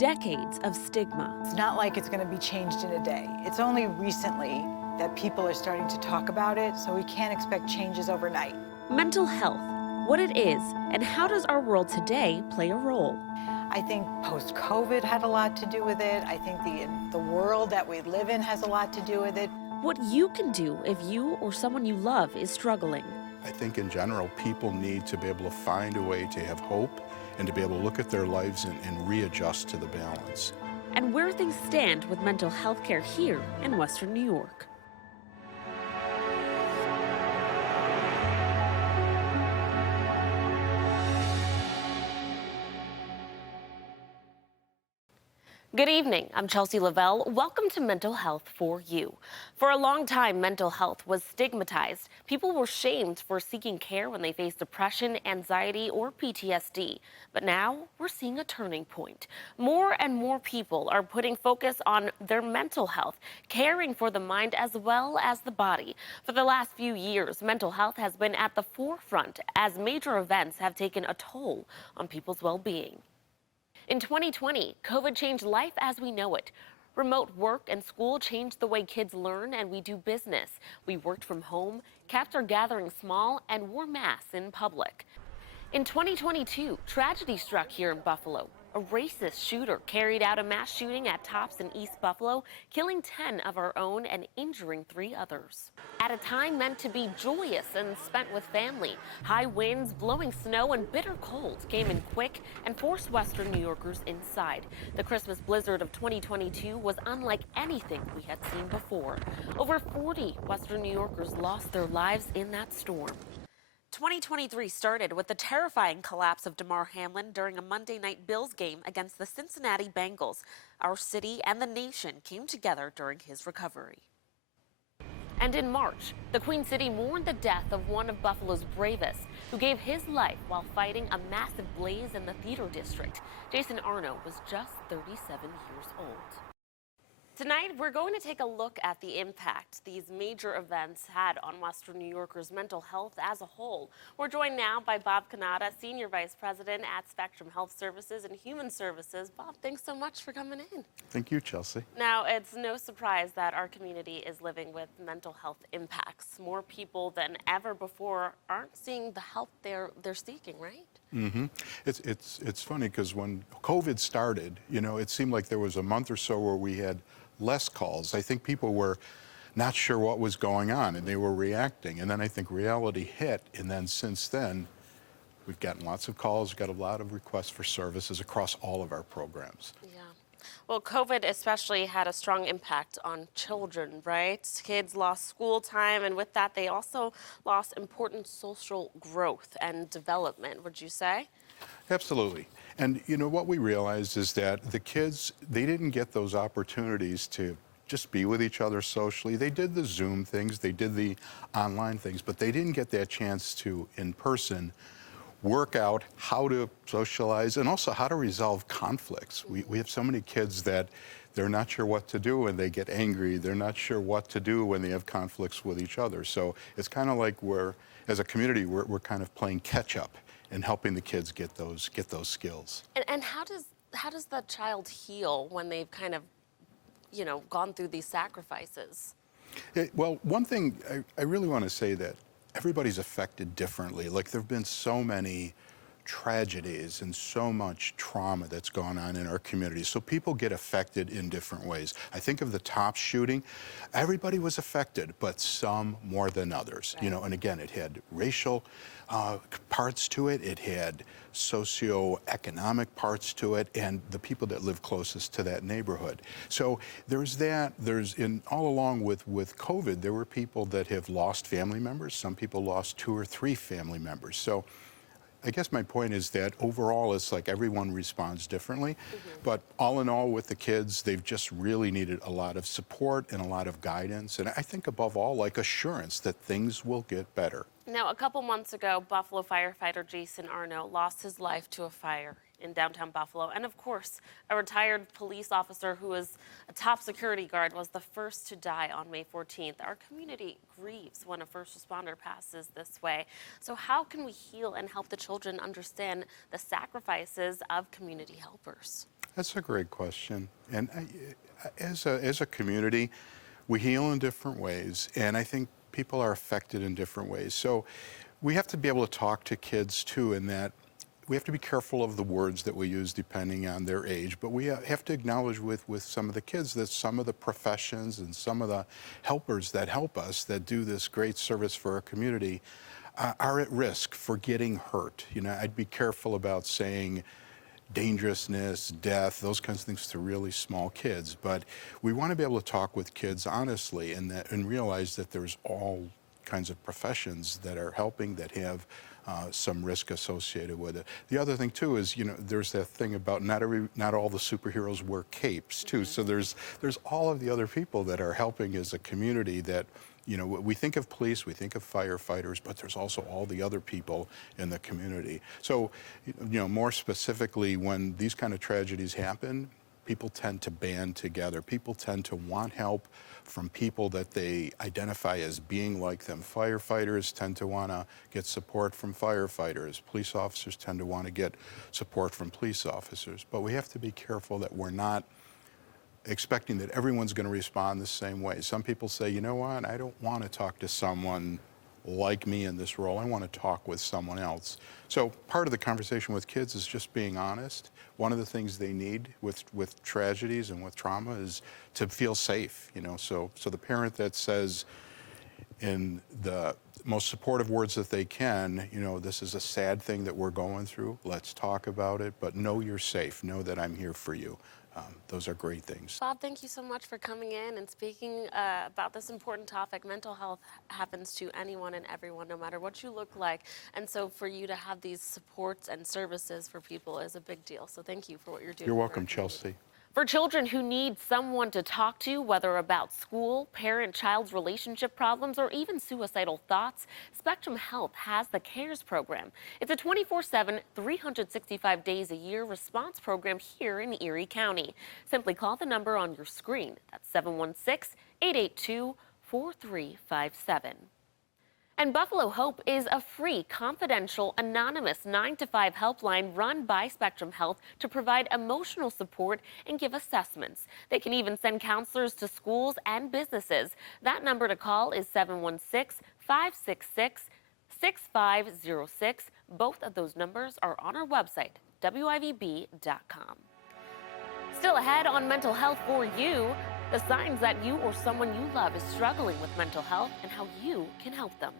decades of stigma. It's not like it's going to be changed in a day. It's only recently that people are starting to talk about it, so we can't expect changes overnight. Mental health, what it is, and how does our world today play a role? I think post-COVID had a lot to do with it. I think the world that we live in has a lot to do with it. What you can do if you or someone you love is struggling. I think in general, people need to be able to find a way to have hope and to be able to look at their lives and readjust to the balance. And where things stand with mental health care here in Western New York. Good evening, I'm Chelsea Lavelle. Welcome to Mental Health for You. For a long time, mental health was stigmatized. People were shamed for seeking care when they faced depression, anxiety, or PTSD. But now we're seeing a turning point. More and more people are putting focus on their mental health, caring for the mind as well as the body. For the last few years, mental health has been at the forefront as major events have taken a toll on people's well-being. In 2020, COVID changed life as we know it. Remote work and school changed the way kids learn and we do business. We worked from home, kept our gatherings small, and wore masks in public. In 2022, tragedy struck here in Buffalo. A racist shooter carried out a mass shooting at Tops in East Buffalo, killing 10 of our own and injuring 3 others. At a time meant to be joyous and spent with family, high winds, blowing snow, and bitter cold came in quick and forced Western New Yorkers inside. The Christmas blizzard of 2022 was unlike anything we had seen before. Over 40 Western New Yorkers lost their lives in that storm. 2023 started with the terrifying collapse of Damar Hamlin during a Monday night Bills game against the Cincinnati Bengals. Our city and the nation came together during his recovery. And in March, the Queen City mourned the death of one of Buffalo's bravest, who gave his life while fighting a massive blaze in the Theater District. Jason Arno was just 37 years old. Tonight, we're going to take a look at the impact these major events had on Western New Yorkers' mental health as a whole. We're joined now by Bob Cannata, Senior Vice President at Spectrum Health Services and Human Services. Bob, thanks so much for coming in. Thank you, Chelsea. Now, it's no surprise that our community is living with mental health impacts. More people than ever before aren't seeing the help they're seeking, right? Mm-hmm. It's funny because when COVID started, you know, it seemed like there was a month or so where we had less calls. I think people were not sure what was going on and they were reacting. And then I think reality hit. And then since then, we've gotten lots of calls, got a lot of requests for services across all of our programs. Yeah. Well, COVID especially had a strong impact on children, right? Kids lost school time, and with that, they also lost important social growth and development, would you say? Absolutely. And you know, what we realized is that the kids, they didn't get those opportunities to just be with each other socially. They did the Zoom things, they did the online things, but they didn't get that chance to, in person, work out how to socialize and also how to resolve conflicts. We have so many kids that they're not sure what to do when they get angry. They're not sure what to do when they have conflicts with each other. So it's kind of like as a community, we're kind of playing catch up and helping the kids get those skills. And how does the child heal when they've kind of, you know, gone through these sacrifices? Well, one thing I really want to say that everybody's affected differently. Like, there have been so many tragedies and so much trauma that's gone on in our community. So people get affected in different ways. I think of the Tops shooting. Everybody was affected, but some more than others. Right. You know, and again, it had racial parts to it. It had socioeconomic parts to it, and the people that live closest to that neighborhood. So there's that. All along with COVID, there were people that have lost family members. Some people lost 2 or 3 family members. So I guess my point is that overall, it's like everyone responds differently. Mm-hmm. But all in all, with the kids, they've just really needed a lot of support and a lot of guidance. And I think above all, like assurance that things will get better. Now, a couple months ago, Buffalo firefighter Jason Arno lost his life to a fire in downtown Buffalo. And of course, a retired police officer who was a top security guard was the first to die on May 14th. Our community grieves when a first responder passes this way. So how can we heal and help the children understand the sacrifices of community helpers? That's a great question. And as a community, we heal in different ways, and I think people are affected in different ways. So we have to be able to talk to kids too, in that we have to be careful of the words that we use depending on their age, but we have to acknowledge with some of the kids that some of the professions and some of the helpers that help us, that do this great service for our community, are at risk for getting hurt. You know, I'd be careful about saying dangerousness, death, those kinds of things to really small kids. But we want to be able to talk with kids honestly, and realize that there's all kinds of professions that are helping, that have some risk associated with it. The other thing too is, you know, there's that thing about not all the superheroes wear capes too. So there's all of the other people that are helping as a community. That, you know, we think of police, we think of firefighters, but there's also all the other people in the community. So, you know, more specifically, when these kind of tragedies happen, people tend to band together. People tend to want help from people that they identify as being like them. Firefighters tend to want to get support from firefighters. Police officers tend to want to get support from police officers. But we have to be careful that we're not expecting that everyone's going to respond the same way. Some people say, you know what, I don't want to talk to someone like me in this role. I want to talk with someone else. So part of the conversation with kids is just being honest. One of the things they need with tragedies and with trauma is to feel safe, you know. So the parent that says in the most supportive words that they can, you know, this is a sad thing that we're going through. Let's talk about it, but know you're safe. Know that I'm here for you. Those are great things. Bob, thank you so much for coming in and speaking about this important topic. Mental health happens to anyone and everyone, no matter what you look like. And so for you to have these supports and services for people is a big deal. So thank you for what you're doing. You're for our welcome, community. Chelsea. For children who need someone to talk to, whether about school, parent-child relationship problems, or even suicidal thoughts, Spectrum Health has the CARES program. It's a 24/7, 365 days a year response program here in Erie County. Simply call the number on your screen. That's 716-882-4357. And Buffalo Hope is a free, confidential, anonymous 9-to-5 helpline run by Spectrum Health to provide emotional support and give assessments. They can even send counselors to schools and businesses. That number to call is 716-566-6506. Both of those numbers are on our website, WIVB.com. Still ahead on Mental Health for You, the signs that you or someone you love is struggling with mental health and how you can help them.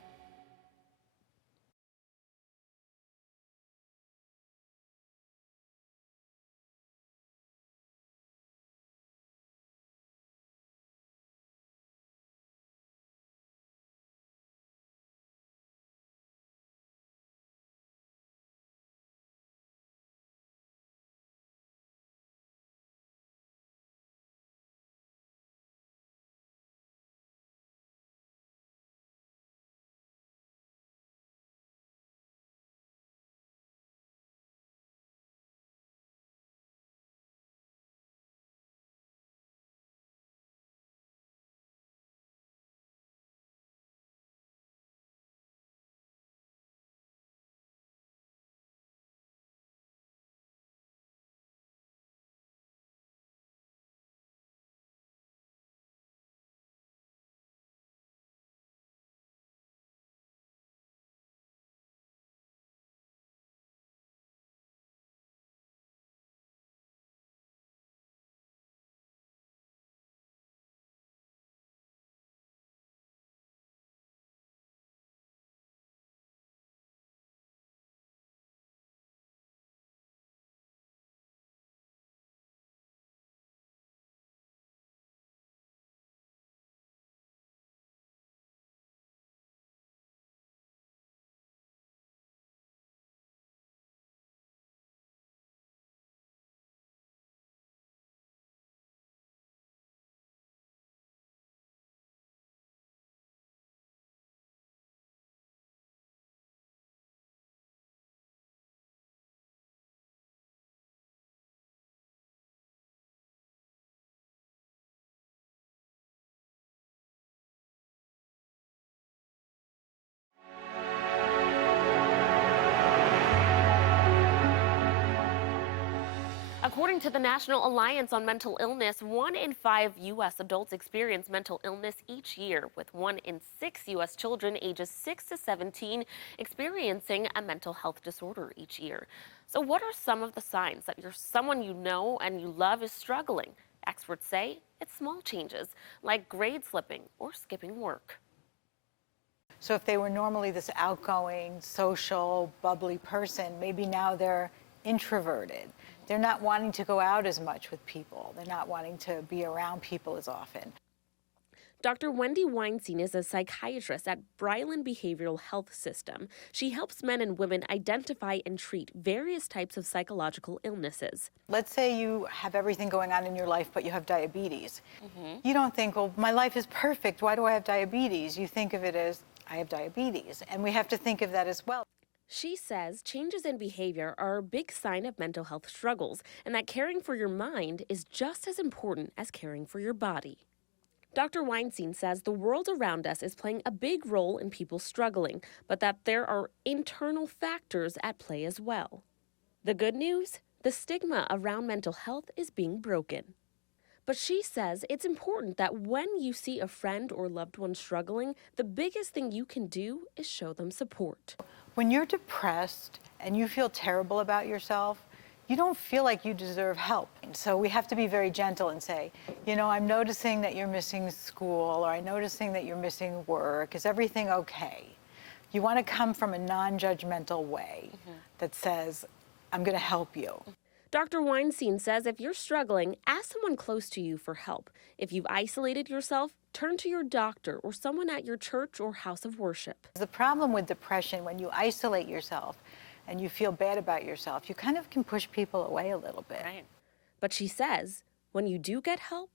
According to the National Alliance on Mental Illness, 1 in 5 U.S. adults experience mental illness each year, with 1 in 6 U.S. children ages 6 to 17 experiencing a mental health disorder each year. So what are some of the signs that someone you know and you love is struggling? Experts say it's small changes, like grade slipping or skipping work. So if they were normally this outgoing, social, bubbly person, maybe now they're introverted. They're not wanting to go out as much with people. They're not wanting to be around people as often. Dr. Wendy Weinstein is a psychiatrist at Bryland Behavioral Health System. She helps men and women identify and treat various types of psychological illnesses. Let's say you have everything going on in your life, but you have diabetes. You don't think, well, my life is perfect. Why do I have diabetes? You think of it as, I have diabetes. And we have to think of that as well. She says changes in behavior are a big sign of mental health struggles, and that caring for your mind is just as important as caring for your body. Dr. Weinstein says the world around us is playing a big role in people struggling, but that there are internal factors at play as well. The good news? The stigma around mental health is being broken. But she says it's important that when you see a friend or loved one struggling, the biggest thing you can do is show them support. When you're depressed and you feel terrible about yourself, you don't feel like you deserve help. And so we have to be very gentle and say, you know, I'm noticing that you're missing school, or I'm noticing that you're missing work. Is everything okay? You want to come from a non-judgmental way that says, I'm going to help you. Dr. Weinstein says if you're struggling, ask someone close to you for help. If you've isolated yourself, turn to your doctor or someone at your church or house of worship. The problem with depression, when you isolate yourself and you feel bad about yourself, you kind of can push people away a little bit. Right. But she says when you do get help,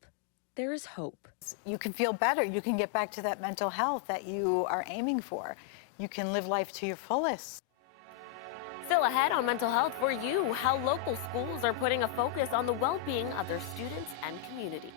there is hope. You can feel better. You can get back to that mental health that you are aiming for. You can live life to your fullest. Still ahead on Mental Health for You, how local schools are putting a focus on the well-being of their students and communities.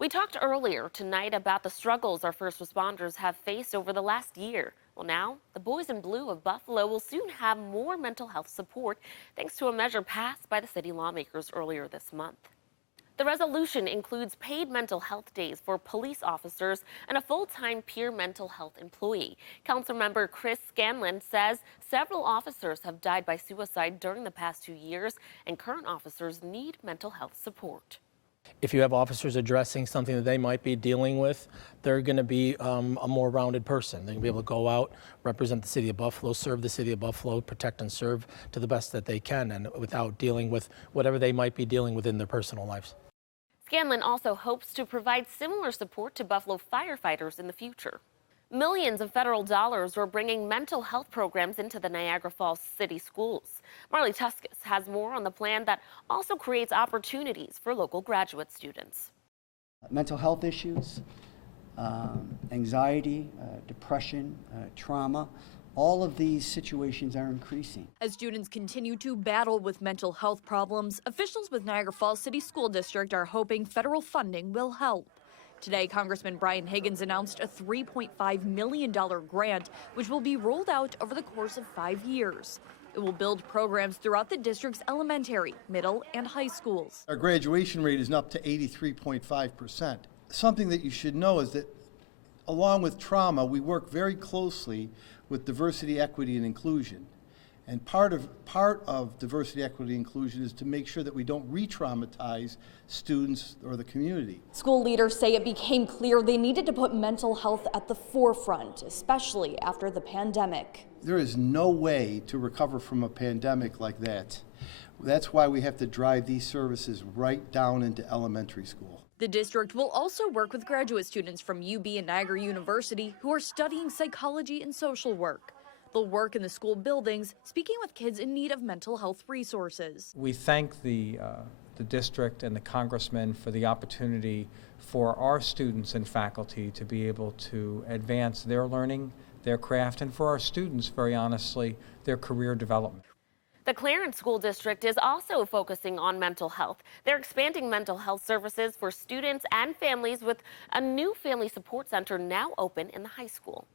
We talked earlier tonight about the struggles our first responders have faced over the last year. Well, now, the Boys in Blue of Buffalo will soon have more mental health support thanks to a measure passed by the city lawmakers earlier this month. The resolution includes paid mental health days for police officers and a full-time peer mental health employee. Councilmember Chris Scanlon says several officers have died by suicide during the past 2 years, and current officers need mental health support. if you have officers addressing something that they might be dealing with, they're going to be a more rounded person. They're going to be able to go out, represent the city of Buffalo, serve the city of Buffalo, protect and serve to the best that they can, and without dealing with whatever they might be dealing with in their personal lives. Scanlon also hopes to provide similar support to Buffalo firefighters in the future. Millions of federal dollars are bringing mental health programs into the Niagara Falls City schools. Marley Tuskus has more on the plan that also creates opportunities for local graduate students. Mental health issues, anxiety, depression, trauma, all of these situations are increasing. As students continue to battle with mental health problems, officials with Niagara Falls City School District are hoping federal funding will help. Today, Congressman Brian Higgins announced a $3.5 million grant, which will be rolled out over the course of 5 years. It will build programs throughout the district's elementary, middle, and high schools. Our graduation rate is up to 83.5%. Something that you should know is that along with trauma, we work very closely with diversity, equity, and inclusion. And part of diversity, equity, and inclusion is to make sure that we don't re-traumatize students or the community. School leaders say it became clear they needed to put mental health at the forefront, especially after the pandemic. There is no way to recover from a pandemic like that. That's why we have to drive these services right down into elementary school. The district will also work with graduate students from UB and Niagara University who are studying psychology and social work. They'll work in the school buildings, speaking with kids in need of mental health resources. We thank the district and the congressman for the opportunity for our students and faculty to be able to advance their learning, their craft, and for our students, very honestly, their career development. The Clarence School District is also focusing on mental health. They're expanding mental health services for students and families with a new family support center now open in the high school.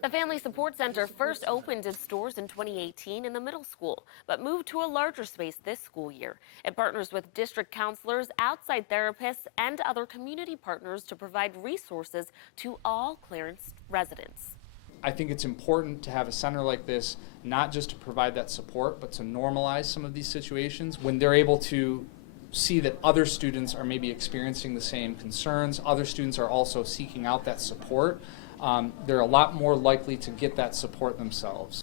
The Family Support Center first opened its doors in 2018 in the middle school, but moved to a larger space this school year. It partners with district counselors, outside therapists, and other community partners to provide resources to all Clarence residents. I think it's important to have a center like this, not just to provide that support, but to normalize some of these situations when they're able to see that other students are maybe experiencing the same concerns, other students are also seeking out that support. They're a lot more likely to get that support themselves.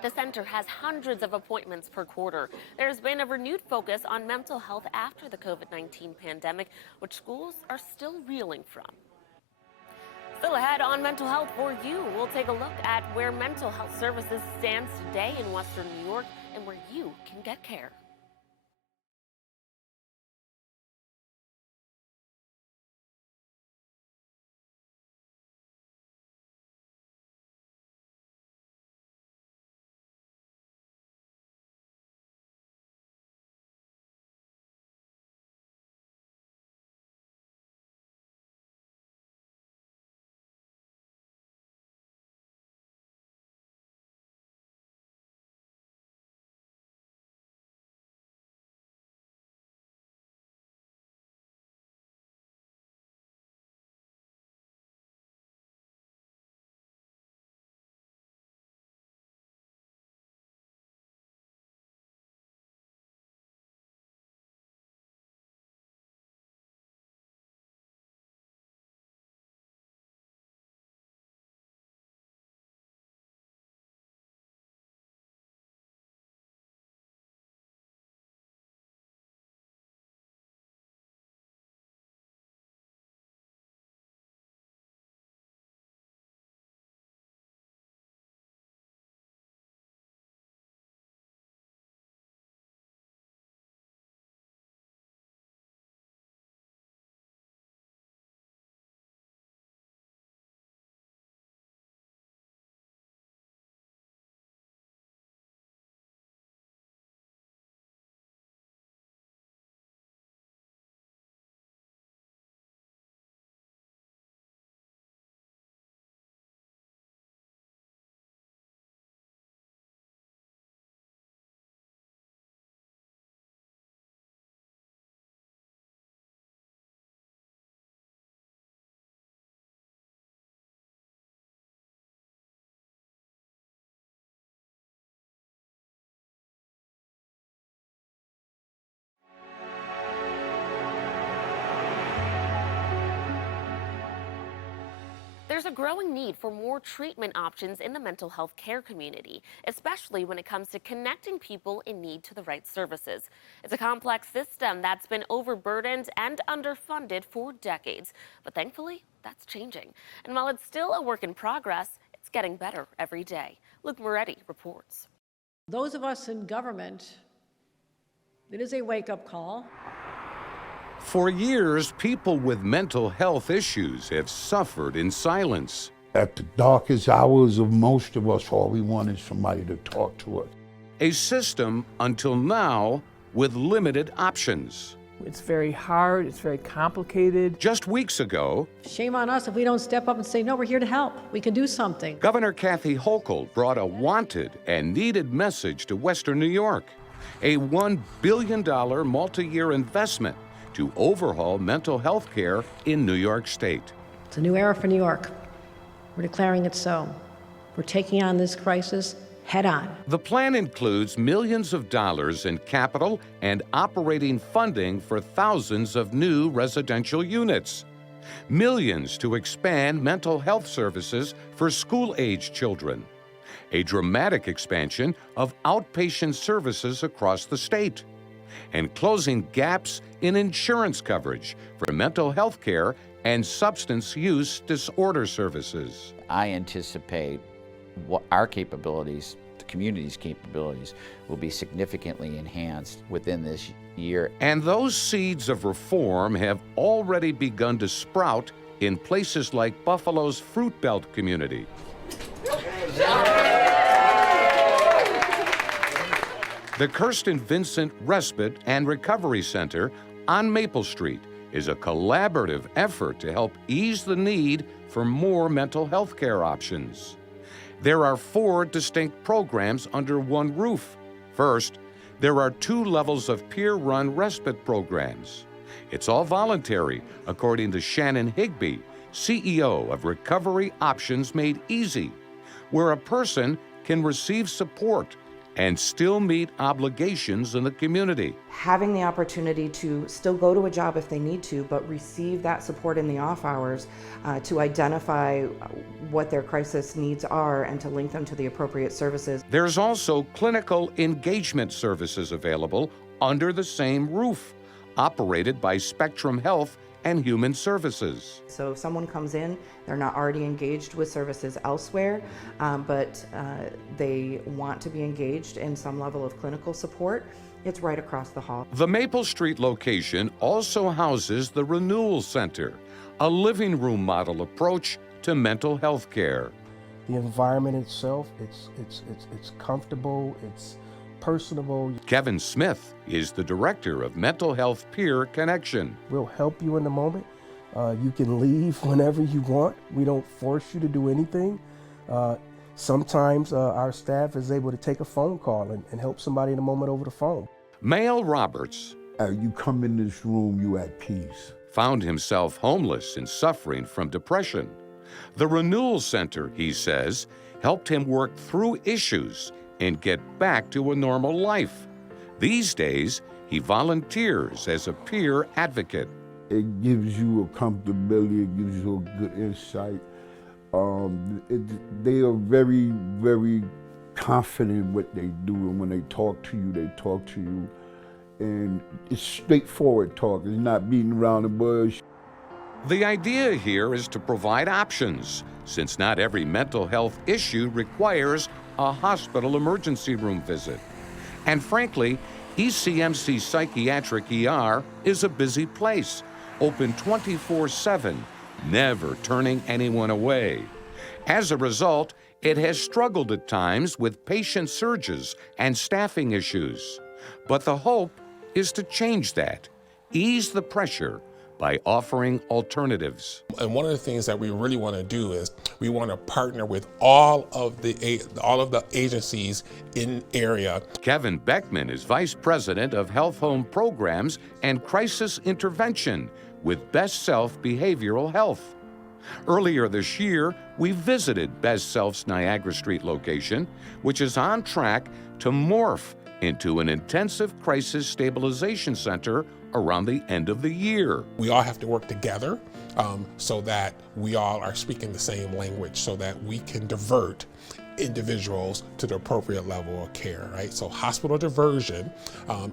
The center has hundreds of appointments per quarter. There's been a renewed focus on mental health after the COVID-19 pandemic, which schools are still reeling from. Still ahead on Mental Health for You, we'll take a look at where mental health services stands today in Western New York and where you can get care. There's a growing need for more treatment options in the mental health care community, especially when it comes to connecting people in need to the right services. It's a complex system that's been overburdened and underfunded for decades, but thankfully, that's changing. And while it's still a work in progress, it's getting better every day. Luke Moretti reports. Those of us in government, it is a wake-up call. For years, people with mental health issues have suffered in silence. At the darkest hours of most of us, all we want is somebody to talk to us. A system, until now, with limited options. It's very hard, it's very complicated. Just weeks ago, Shame on us if we don't step up and say, no, we're here to help. We can do something. Governor Kathy Hochul brought a wanted and needed message to Western New York. A $1 billion multi-year investment to overhaul mental health care in New York State. It's a new era for New York. We're declaring it so. We're taking on this crisis head on. The plan includes millions of dollars in capital and operating funding for thousands of new residential units. Millions to expand mental health services for school-age children. A dramatic expansion of outpatient services across the state. And closing gaps in insurance coverage for mental health care and substance use disorder services. I anticipate what our capabilities, the community's capabilities, will be significantly enhanced within this year. And those seeds of reform have already begun to sprout in places like Buffalo's Fruit Belt community. The Kirsten Vincent Respite and Recovery Center on Maple Street is a collaborative effort to help ease the need for more mental health care options. There are 4 distinct programs under one roof. First, there are 2 levels of peer-run respite programs. It's all voluntary, according to Shannon Higby, CEO of Recovery Options Made Easy, where a person can receive support and still meet obligations in the community. Having the opportunity to still go to a job if they need to, but receive that support in the off hours to identify what their crisis needs are and to link them to the appropriate services. There's also clinical engagement services available under the same roof, operated by Spectrum Health and Human Services. So if someone comes in, they're not already engaged with services elsewhere, but they want to be engaged in some level of clinical support, it's right across the hall. The Maple Street location also houses the Renewal Center, a living room model approach to mental health care. The environment itself, it's comfortable, it's personable. Kevin Smith is the director of Mental Health Peer Connection. We'll help you in the moment. You can leave whenever you want. We don't force you to do anything. Sometimes our staff is able to take a phone call and help somebody in a moment over the phone. Mael Roberts. You come in this room, you at peace. Found himself homeless and suffering from depression. The Renewal Center, he says, helped him work through issues and get back to a normal life. These days, he volunteers as a peer advocate. It gives you a comfortability, it gives you a good insight. They are very, very confident in what they do, and when they talk to you. And it's straightforward talk, it's not beating around the bush. The idea here is to provide options, since not every mental health issue requires a hospital emergency room visit. And frankly, ECMC Psychiatric ER is a busy place, open 24/7, never turning anyone away. As a result, it has struggled at times with patient surges and staffing issues. But the hope is to change that, ease the pressure by offering alternatives. And one of the things that we really want to do is we want to partner with all of the agencies in area. Kevin Beckman is Vice President of Health Home Programs and Crisis Intervention with Best Self Behavioral Health. Earlier this year, we visited Best Self's Niagara Street location, which is on track to morph into an intensive crisis stabilization center around the end of the year. We all have to work together so that we all are speaking the same language, so that we can divert individuals to the appropriate level of care, right? So hospital diversion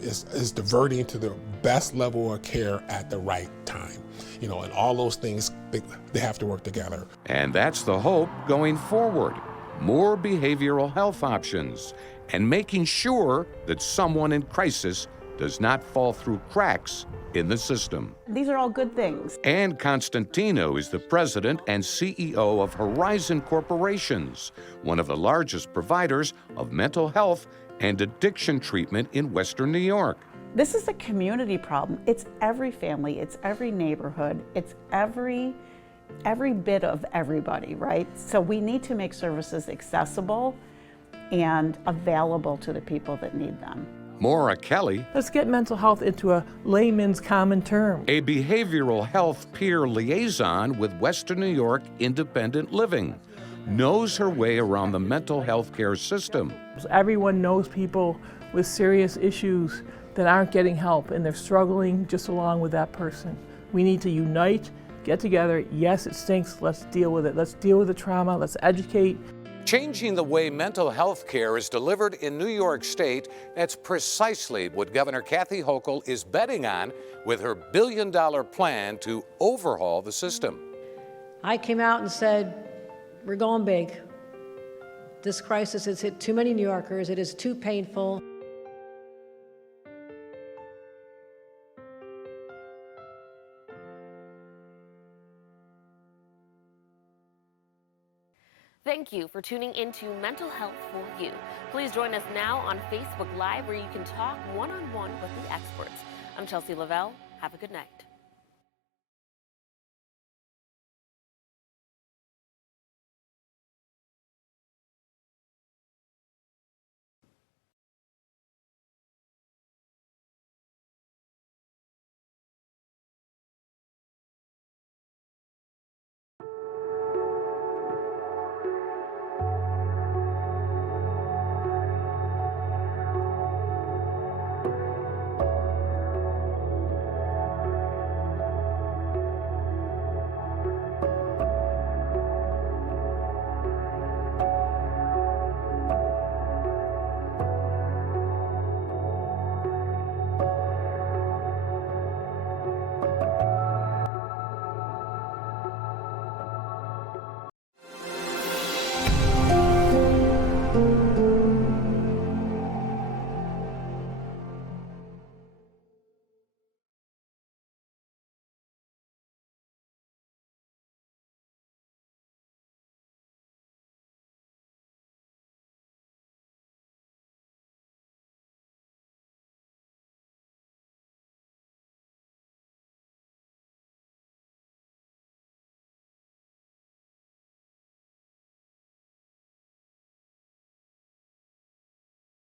is diverting to the best level of care at the right time. And all those things, they have to work together. And that's the hope going forward. More behavioral health options and making sure that someone in crisis does not fall through cracks in the system. These are all good things. Ann Constantino is the president and CEO of Horizon Corporations, one of the largest providers of mental health and addiction treatment in Western New York. This is a community problem. It's every family, it's every neighborhood, it's every bit of everybody, right? So we need to make services accessible and available to the people that need them. Maura Kelly, Let's get mental health into a layman's common term. a behavioral health peer liaison with Western New York Independent Living, knows her way around the mental health care system. Everyone knows people with serious issues that aren't getting help, and they're struggling just along with that person. We need to unite, get together. Yes, it stinks. Let's deal with it. Let's deal with the trauma. Let's educate. Changing the way mental health care is delivered in New York State, that's precisely what Governor Kathy Hochul is betting on with her billion-dollar plan to overhaul the system. I came out and said, we're going big. This crisis has hit too many New Yorkers. It is too painful. Thank you for tuning into Mental Health for You. Please join us now on Facebook Live, where you can talk one-on-one with the experts. I'm Chelsea Lavelle. Have a good night.